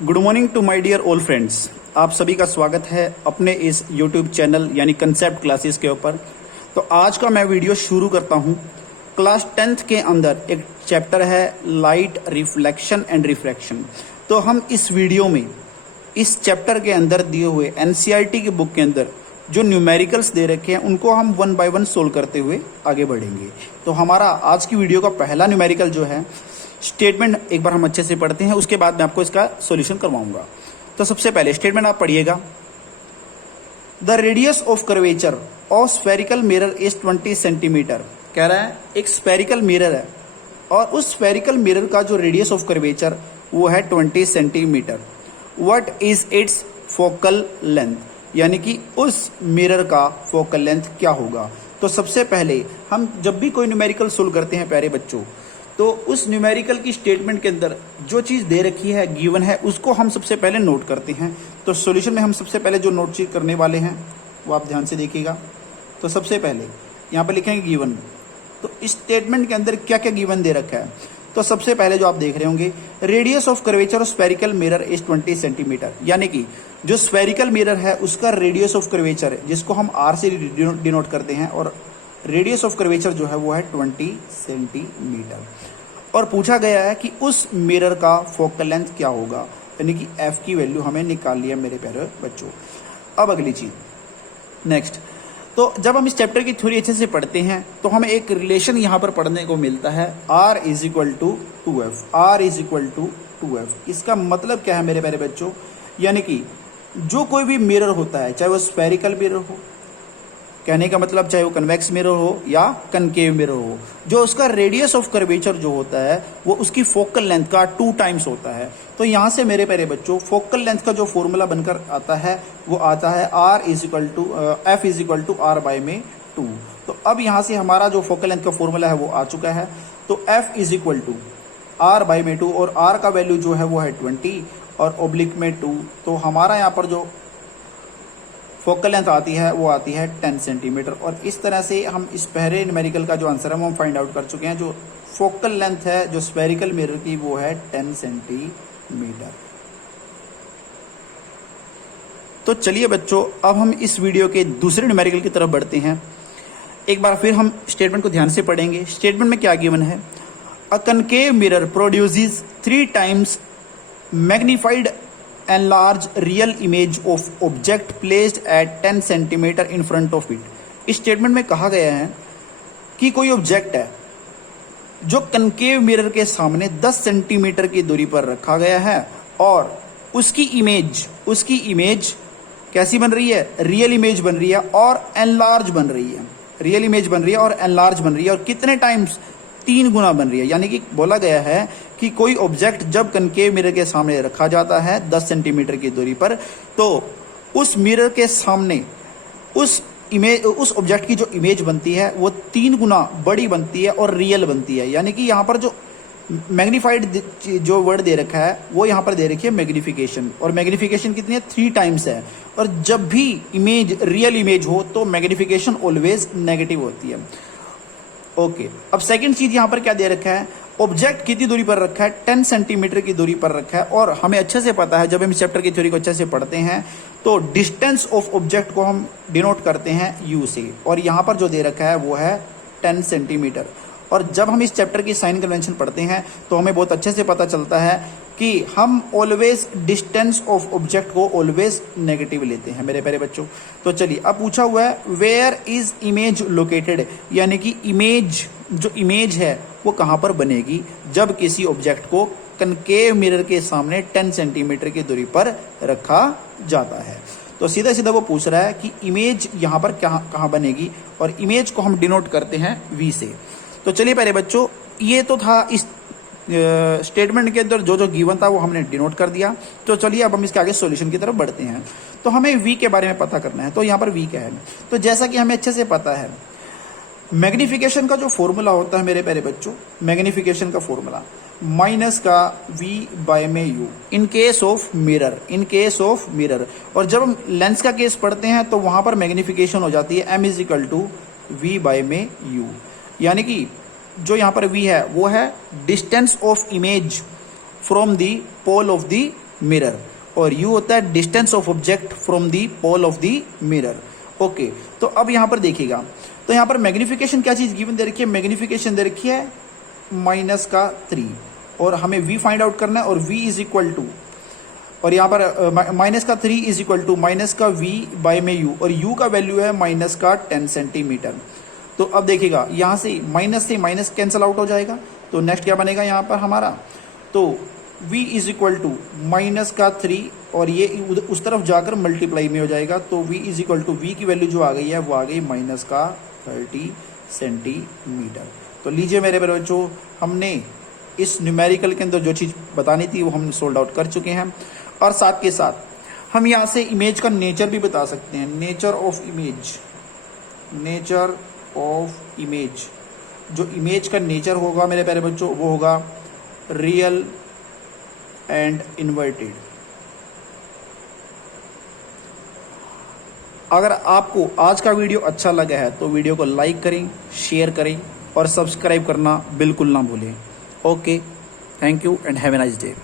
Good morning to my dear all friends. आप सभी का स्वागत है अपने इस यूट्यूब चैनल यानी कंसेप्ट क्लासेस के ऊपर। तो आज का मैं वीडियो शुरू करता हूं। क्लास 10th के अंदर एक चैप्टर है लाइट रिफ्लेक्शन एंड रिफ्रैक्शन। तो हम इस वीडियो में इस चैप्टर के अंदर दिए हुए एनसीईआरटी की बुक के अंदर जो न्यूमेरिकल्स दे रखे हैं उनको हम वन बाय वन सोल्व करते हुए आगे बढ़ेंगे। तो हमारा आज की वीडियो का पहला न्यूमेरिकल जो है स्टेटमेंट एक बार हम अच्छे से पढ़ते हैं, उसके बाद मैं आपको इसका सॉल्यूशन करवाऊंगा। तो सबसे पहले स्टेटमेंट आप पढ़िएगा। The radius of curvature of spherical mirror is 20 centimetre. कह रहा है एक स्फेरिकल मिरर है और उस स्फेरिकल मिरर का जो रेडियस ऑफ कर्वेचर वो है 20 centimetre. What is it's focal length, यानी कि उस मिरर का फोकल लेंथ क्या होगा। तो सबसे पहले हम जब भी कोई न्यूमेरिकल सोल्व करते हैं प्यारे बच्चों, तो उस न्यूमेरिकल की स्टेटमेंट के अंदर जो चीज़ दे रखी है गिवन है उसको हम सबसे पहले नोट करते हैं। तो सॉल्यूशन में हम सबसे पहले जो नोट चीज करने वाले हैं वो आप ध्यान से देखिएगा। तो सबसे पहले यहाँ पर लिखेंगे गिवन। तो इस स्टेटमेंट के अंदर क्या क्या गिवन दे रखा है, तो सबसे पहले जो आप देख रहे होंगे radius of curvature of spherical mirror is 20 centimetre, यानी कि जो स्फेरिकल मिरर है उसका रेडियस ऑफ कर्वेचर है जिसको हम आर से डिनोट करते हैं, और रेडियस ऑफ कर्वेचर जो है वो है 20 सेंटीमीटर। और पूछा गया है कि उस मिरर का फोकल लेंथ क्या होगा, यानी कि एफ की वैल्यू हमें निकाल लिया मेरे प्यारे बच्चों। अब अगली चीज नेक्स्ट, तो जब हम इस चैप्टर की थ्योरी अच्छे से पढ़ते हैं तो हमें एक रिलेशन यहाँ पर पढ़ने को मिलता है R is equal to 2F। R is equal to 2F इसका मतलब क्या है मेरे प्यारे बच्चों, यानी कि जो कोई भी मिरर होता है चाहे वो स्फेरिकल मिरर हो, कहने का मतलब चाहे वो कन्वेक्स मिरर हो या कनकेव मिरर हो, जो उसका रेडियस ऑफ कर्वेचर जो होता है वो उसकी फोकल लेंथ का 2 टाइम्स होता है। तो यहाँ से मेरे प्यारे बच्चों फोकल लेंथ का जो फॉर्मूला बनकर आता है वो आता है R is equal to F is equal to R by में 2। तो अब यहाँ से हमारा जो फोकल लेंथ का फॉर्मूला है वो आ चुका है। तो F is equal to R by में 2 और R का वैल्यू जो है वो है 20 और ओब्लिक में 2। तो हमारा यहाँ पर जो फोकल लेंथ आती है वो आती है 10 सेंटीमीटर। और इस तरह से हम इस पहले न्यूमेरिकल का जो आंसर है वो हम फाइंड आउट कर चुके हैं। जो फोकल लेंथ है जो स्फेरिकल मिरर की वो है 10 सेंटीमीटर। तो चलिए बच्चों अब हम इस वीडियो के दूसरे न्यूमेरिकल की तरफ बढ़ते हैं। एक बार फिर हम स्टेटमेंट को ध्यान से पढ़ेंगे। स्टेटमेंट में क्या गिवन है, a concave mirror produces 3 times magnified and large real image of object placed at 10 centimetre in front of it। इस स्टेटमेंट में कहा गया है कि कोई ऑब्जेक्ट है जो कनकेव मिरर के सामने 10 सेंटीमीटर की दूरी पर रखा गया है और उसकी इमेज कैसी बन रही है, रियल इमेज बन रही है और एनलार्ज बन रही है। रियल इमेज बन रही है और एनलार्ज बन रही है और कितने टाइम्स, 3 गुना बन रही है। यानी कि बोला गया है कि कोई ऑब्जेक्ट जब कनकेव मिरर के सामने रखा जाता है 10 सेंटीमीटर की दूरी पर, तो उस मिरर के सामने उस ऑब्जेक्ट की जो इमेज बनती है वो 3 गुना बड़ी बनती है और रियल बनती है। यानी कि यहाँ पर जो मैग्नीफाइड जो वर्ड दे रखा है वो यहाँ पर दे रखी है मैग्निफिकेशन, और मैग्निफिकेशन कितनी है, 3 टाइम्स है। और जब भी इमेज रियल इमेज हो तो मैग्निफिकेशन ऑलवेज नेगेटिव होती है। ओके, अब सेकंड चीज यहां पर क्या दे रखा है, ऑब्जेक्ट कितनी दूरी पर रखा है, 10 सेंटीमीटर की दूरी पर रखा है। और हमें अच्छे से पता है जब हम इस चैप्टर की थ्योरी को अच्छे से पढ़ते हैं तो डिस्टेंस ऑफ ऑब्जेक्ट को हम डिनोट करते हैं U से, और यहां पर जो दे रखा है वो है 10 सेंटीमीटर। और जब हम इस चैप्टर की साइन कन्वेंशन पढ़ते हैं तो हमें बहुत अच्छे से पता चलता है कि हम ऑलवेज डिस्टेंस ऑफ ऑब्जेक्ट को ऑलवेज नेगेटिव लेते हैं मेरे प्यारे बच्चों। तो चलिए अब पूछा हुआ है वेयर इज इमेज लोकेटेड, यानी कि जो इमेज है वो कहां पर बनेगी जब किसी ऑब्जेक्ट को कनकेव मिरर के सामने 10 सेंटीमीटर की दूरी पर रखा जाता है। तो सीधा सीधा वो पूछ रहा है कि इमेज यहां पर कहां बनेगी, और इमेज को हम डिनोट करते हैं V से। तो चलिए प्यारे बच्चों ये तो था इस स्टेटमेंट के अंदर जो जो गिवन था वो हमने डिनोट कर दिया। तो चलिए अब हम इसके आगे सॉल्यूशन की तरफ बढ़ते हैं। तो हमें V के बारे में पता करना है। तो यहाँ पर V क्या है, तो जैसा कि हमें अच्छे से पता है मैग्निफिकेशन का जो फॉर्मूला होता है मेरे प्यारे बच्चों, मैग्निफिकेशन का फॉर्मूला माइनस का V बाय में U in case of mirror. और जब हम लेंस का केस पढ़ते हैं तो वहां पर मैग्निफिकेशन हो जाती है M is equal to V by में U। यानी कि जो यहाँ पर V है वो है distance of image from the pole of the mirror, और u होता है distance of object from the pole of the mirror. Okay, तो अब यहाँ पर देखिएगा, तो यहाँ पर मैग्निफिकेशन क्या चीज गिवन दे रखी है, मैग्निफिकेशन दे रखी है -3, और हमें v फाइंड आउट करना है, और v इज इक्वल टू, और यहाँ पर -3 is equal to -v by में u, और u का वैल्यू है -10 सेंटीमीटर। तो अब देखिएगा यहाँ से माइनस कैंसिल आउट हो जाएगा, तो नेक्स्ट क्या बनेगा यहाँ पर हमारा, तो v इज इक्वल टू -3, और ये उस तरफ जाकर मल्टीप्लाई में हो जाएगा, तो v is equal to, v की वैल्यू जो आ गई है वो आ गई -30 सेंटीमीटर। तो लीजिए मेरे बच्चों, हमने इस न्यूमेरिकल के अंदर जो चीज़ बतानी थी वो हम सोल्ड आउट कर चुके हैं, और साथ के साथ हम यहाँ से इमेज का नेचर भी बता सकते हैं, नेचर ऑफ इमेज, जो इमेज का नेचर होगा मेरे प्यारे बच्चों वो होगा रियल एंड इन्वर्टेड। अगर आपको आज का वीडियो अच्छा लगा है तो वीडियो को लाइक करें, शेयर करें, और सब्सक्राइब करना बिल्कुल ना भूलें। Okay, thank you and have a nice day.